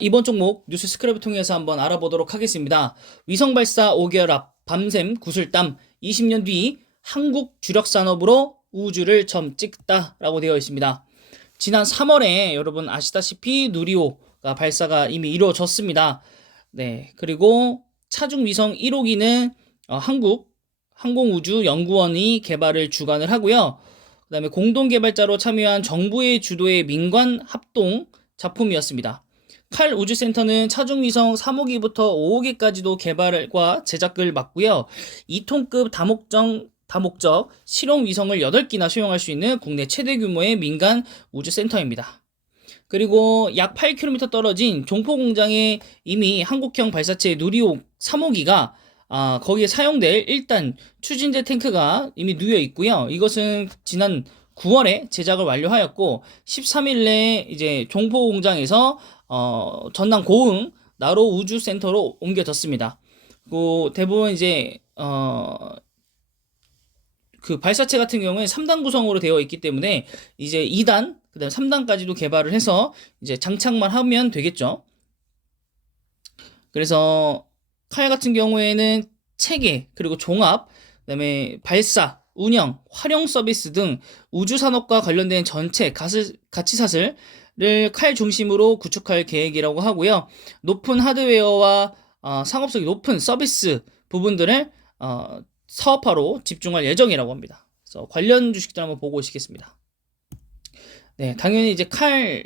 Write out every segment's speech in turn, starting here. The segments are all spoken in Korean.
이번 종목 뉴스 스크랩을 통해서 한번 알아보도록 하겠습니다. 위성 발사 5개월 앞 밤샘 구슬땀 20년 뒤 한국 주력 산업으로 우주를 처음 찍다라고 되어 있습니다. 지난 3월에 여러분 아시다시피 누리호가 발사가 이미 이루어졌습니다. 네, 그리고 차중 위성 1호기는 한국 항공우주연구원이 개발을 주관을 하고요. 그다음에 공동 개발자로 참여한 정부의 주도의 민관 합동 작품이었습니다. 칼 우주센터는 차중위성 3호기부터 5호기까지도 개발과 제작을 맡고요. 2톤급 다목적 실용 위성을 8기나 수용할 수 있는 국내 최대 규모의 민간 우주센터입니다. 그리고 약 8km 떨어진 종포공장에 이미 한국형 발사체 누리호 3호기가 거기에 사용될 1단 추진제 탱크가 이미 누여 있고요. 이것은 지난 9월에 제작을 완료하였고 13일 내에 이제 종포공장에서 전남 고흥 나로 우주센터로 옮겨졌습니다. 그 대부분 이제 그 발사체 같은 경우에 3단 구성으로 되어 있기 때문에 이제 2단 그다음 3단까지도 개발을 해서 이제 장착만 하면 되겠죠. 그래서 칼 같은 경우에는 체계 그리고 종합 그다음에 발사 운영, 활용 서비스 등 우주 산업과 관련된 전체 가치사슬을 칼 중심으로 구축할 계획이라고 하고요. 높은 하드웨어와 상업성이 높은 서비스 부분들을 사업화로 집중할 예정이라고 합니다. 그래서 관련 주식들 한번 보고 오시겠습니다. 네, 당연히 이제 칼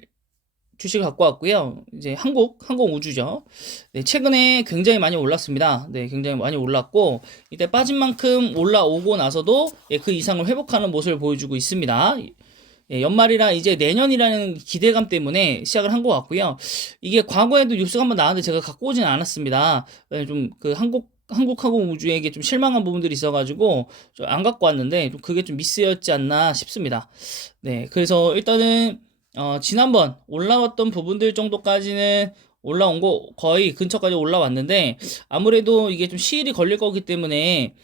주식을 갖고 왔고요. 이제 항공우주죠. 네, 최근에 굉장히 많이 올랐습니다. 네, 굉장히 많이 올랐고, 이때 빠진 만큼 올라오고 나서도 그 이상을 회복하는 모습을 보여주고 있습니다. 연말이라 이제 내년이라는 기대감 때문에 시작을 한 것 같고요. 이게 과거에도 뉴스가 한번 나왔는데 제가 갖고 오지는 않았습니다. 좀 그 항공우주에게 좀 실망한 부분들이 있어가지고 좀 안 갖고 왔는데 좀 그게 좀 미스였지 않나 싶습니다. 네, 그래서 일단은 지난번 올라왔던 부분들 정도까지는 올라온 거 거의 근처까지 올라왔는데 아무래도 이게 좀 시일이 걸릴 거기 때문에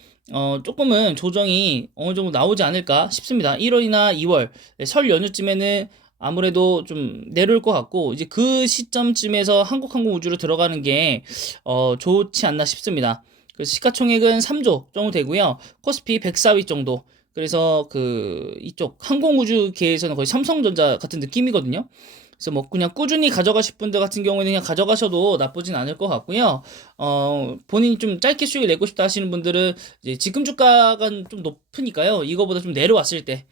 조금은 조정이 어느 정도 나오지 않을까 싶습니다. 1월이나 2월 설 연휴쯤에는 아무래도 좀 내려올 것 같고 이제 그 시점쯤에서 한국항공우주로 들어가는 게 좋지 않나 싶습니다. 그래서 시가총액은 3조 정도 되고요. 코스피 104위 정도. 그래서 그 이쪽 항공우주계에서는 거의 삼성전자 같은 느낌이거든요. 그래서 뭐 그냥 꾸준히 가져가실 분들 같은 경우에는 그냥 가져가셔도 나쁘진 않을 것 같고요. 본인이 좀 짧게 수익을 내고 싶다 하시는 분들은 이제 지금 주가가 좀 높으니까요. 이거보다 좀 내려왔을 때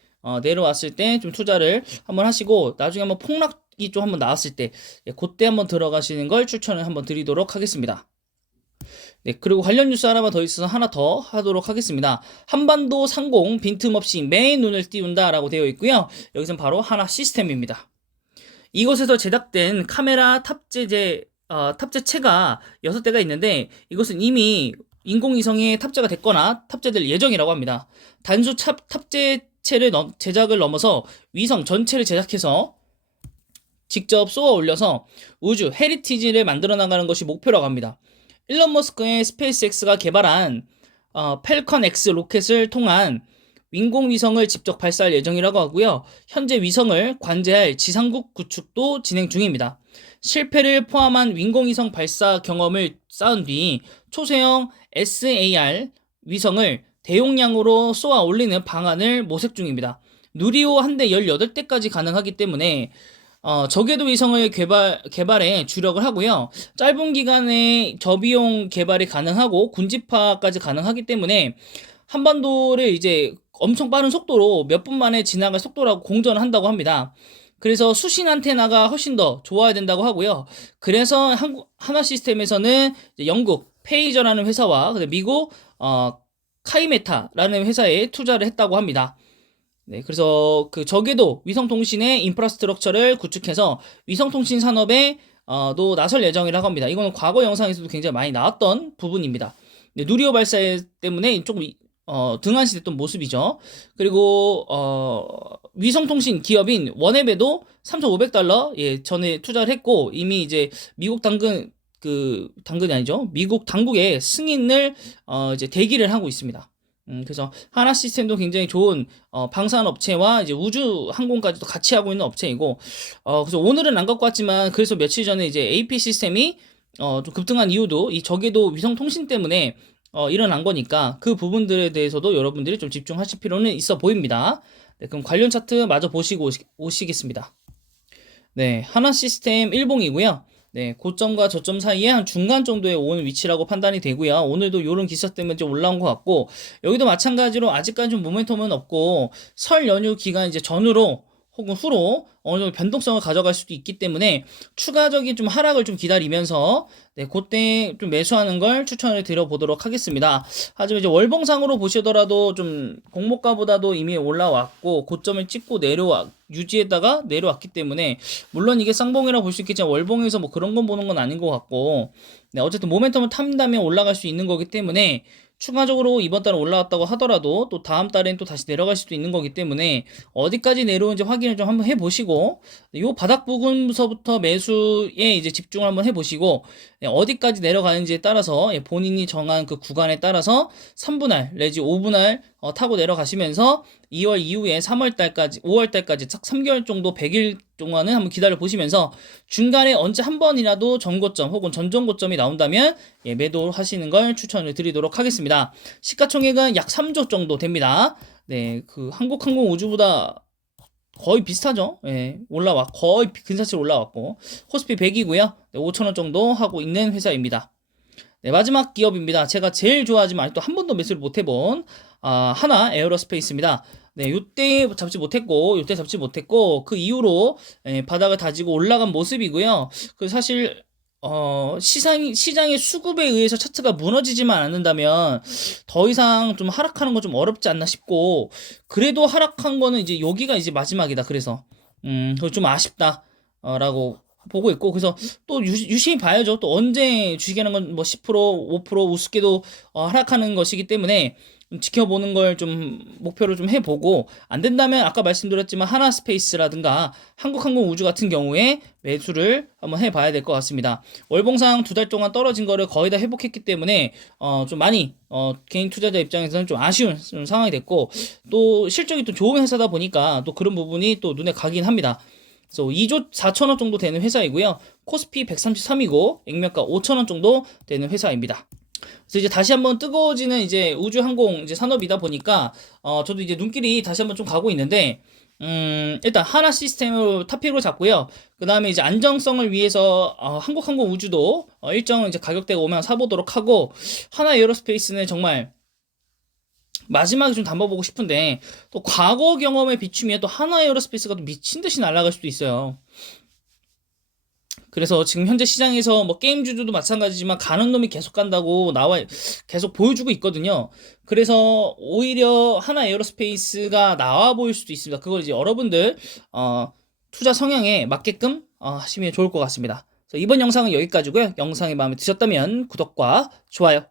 좀 투자를 한번 하시고 나중에 한번 폭락이 좀 한번 나왔을 때 그때 한번 들어가시는 걸 추천을 한번 드리도록 하겠습니다. 네, 그리고 관련 뉴스 하나만 더 있어서 하나 더 하도록 하겠습니다. 한반도 상공 빈틈없이 매일 눈을 띄운다라고 되어 있고요. 여기서는 바로 하나 시스템입니다. 이곳에서 제작된 카메라 탑재체가 6대가 있는데 이것은 이미 인공위성에 탑재가 됐거나 탑재될 예정이라고 합니다. 단수 탑재체를 제작을 넘어서 위성 전체를 제작해서 직접 쏘아 올려서 우주 헤리티지를 만들어 나가는 것이 목표라고 합니다. 일론 머스크의 스페이스X가 개발한 펠컨 X 로켓을 통한 인공위성을 직접 발사할 예정이라고 하고요. 현재 위성을 관제할 지상국 구축도 진행 중입니다. 실패를 포함한 인공위성 발사 경험을 쌓은 뒤 초소형 SAR 위성을 대용량으로 쏘아 올리는 방안을 모색 중입니다. 누리호 한 대 18대까지 가능하기 때문에 저궤도 위성을 개발에 주력을 하고요. 짧은 기간에 저비용 개발이 가능하고 군집화까지 가능하기 때문에 한반도를 이제 엄청 빠른 속도로 몇 분 만에 지나갈 속도라고 공전을 한다고 합니다. 그래서 수신 안테나가 훨씬 더 좋아야 된다고 하고요. 그래서 하나 시스템에서는 영국 페이저라는 회사와 미국 카이메타라는 회사에 투자를 했다고 합니다. 네, 그래서 그 저궤도 위성통신의 인프라스트럭처를 구축해서 위성통신 산업에 도 나설 예정이라고 합니다. 이거는 과거 영상에서도 굉장히 많이 나왔던 부분입니다. 네, 누리호 발사 때문에 조금 등한시됐던 모습이죠. 그리고 위성통신 기업인 원앱에도 3,500달러 전에 투자를 했고 이미 이제 미국 당근이 아니죠. 미국 당국의 승인을 이제 대기를 하고 있습니다. 그래서 하나 시스템도 굉장히 좋은 방산 업체와 이제 우주 항공까지도 같이 하고 있는 업체이고, 그래서 오늘은 안 갖고 왔지만 그래서 며칠 전에 이제 AP 시스템이 좀 급등한 이유도 이 저궤도 위성 통신 때문에 일어난 거니까 그 부분들에 대해서도 여러분들이 좀 집중하실 필요는 있어 보입니다. 네, 그럼 관련 차트 마저 보시고 오시겠습니다. 네, 하나 시스템 일봉이고요. 네, 고점과 저점 사이에 한 중간 정도에 온 위치라고 판단이 되고요. 오늘도 이런 기사 때문에 좀 올라온 것 같고, 여기도 마찬가지로 아직까지 좀 모멘텀은 없고, 설 연휴 기간 이제 전후로 혹은 후로 어느 정도 변동성을 가져갈 수도 있기 때문에 추가적인 좀 하락을 좀 기다리면서 네, 그때 좀 매수하는 걸 추천을 드려보도록 하겠습니다. 하지만 이제 월봉상으로 보시더라도 좀 공모가보다도 이미 올라왔고 고점을 찍고 유지했다가 내려왔기 때문에 물론 이게 쌍봉이라 볼 수 있겠지만 월봉에서 뭐 그런 건 보는 건 아닌 것 같고 네, 어쨌든 모멘텀을 탄다면 올라갈 수 있는 거기 때문에 추가적으로 이번 달에 올라왔다고 하더라도 또 다음 달엔 또 다시 내려갈 수도 있는 거기 때문에 어디까지 내려오는지 확인을 좀 한번 해보시고 요 바닥 부분서부터 매수에 이제 집중을 한번 해보시고 어디까지 내려가는지에 따라서 본인이 정한 그 구간에 따라서 3분할 내지 5분할 타고 내려가시면서 2월 이후에 3월달까지 5월달까지 딱 3개월 정도 100일 동안은 한번 기다려 보시면서 중간에 언제 한 번이라도 전고점 혹은 전전고점이 나온다면 매도하시는 걸 추천을 드리도록 하겠습니다. 시가총액은 약 3조 정도 됩니다. 네, 그 한국항공우주보다 거의 비슷하죠. 예, 거의 근사치로 올라왔고 코스피 100이고요. 네, 5,000원 정도 하고 있는 회사입니다. 네, 마지막 기업입니다. 제가 제일 좋아하지만 아직도 한 번도 매수를 못 해본 하나 에어로스페이스입니다. 네, 요때 잡지 못했고 그 이후로 바닥을 다지고 올라간 모습이고요. 그 사실 시장의 수급에 의해서 차트가 무너지지만 않는다면 더 이상 좀 하락하는 건 좀 어렵지 않나 싶고 그래도 하락한 거는 이제 여기가 이제 마지막이다. 그래서 좀 아쉽다. 라고 보고 있고 그래서 또 유심히 봐야죠. 또 언제 주식이라는 건 뭐 10% 5% 우습게도 하락하는 것이기 때문에 지켜보는 걸 좀 목표로 좀 해보고 안 된다면 아까 말씀드렸지만 하나스페이스라든가 한국항공우주 같은 경우에 매수를 한번 해봐야 될 것 같습니다. 월봉상 2달 동안 떨어진 거를 거의 다 회복했기 때문에 좀 많이 개인 투자자 입장에서는 좀 아쉬운 상황이 됐고 또 실적이 또 좋은 회사다 보니까 또 그런 부분이 또 눈에 가긴 합니다. 그래서 2조 4천원 정도 되는 회사이고요. 코스피 133이고 액면가 5천원 정도 되는 회사입니다. 그래서 이제 다시 한번 뜨거워지는 이제 우주 항공 이제 산업이다 보니까 저도 이제 눈길이 다시 한번 좀 가고 있는데 일단 하나 시스템을 탑픽으로 잡고요. 그 다음에 이제 안정성을 위해서 한국항공 우주도 일정 이제 가격대가 오면 사보도록 하고 하나 에어로스페이스는 정말 마지막에 좀 담아보고 싶은데 또 과거 경험에 비추면 또 하나 에어로스페이스가 또 미친 듯이 날아갈 수도 있어요. 그래서 지금 현재 시장에서 뭐 게임주도 마찬가지지만 가는 놈이 계속 간다고 계속 보여주고 있거든요. 그래서 오히려 하나 에어로스페이스가 나와 보일 수도 있습니다. 그걸 이제 여러분들 투자 성향에 맞게끔 하시면 좋을 것 같습니다. 그래서 이번 영상은 여기까지고요. 영상이 마음에 드셨다면 구독과 좋아요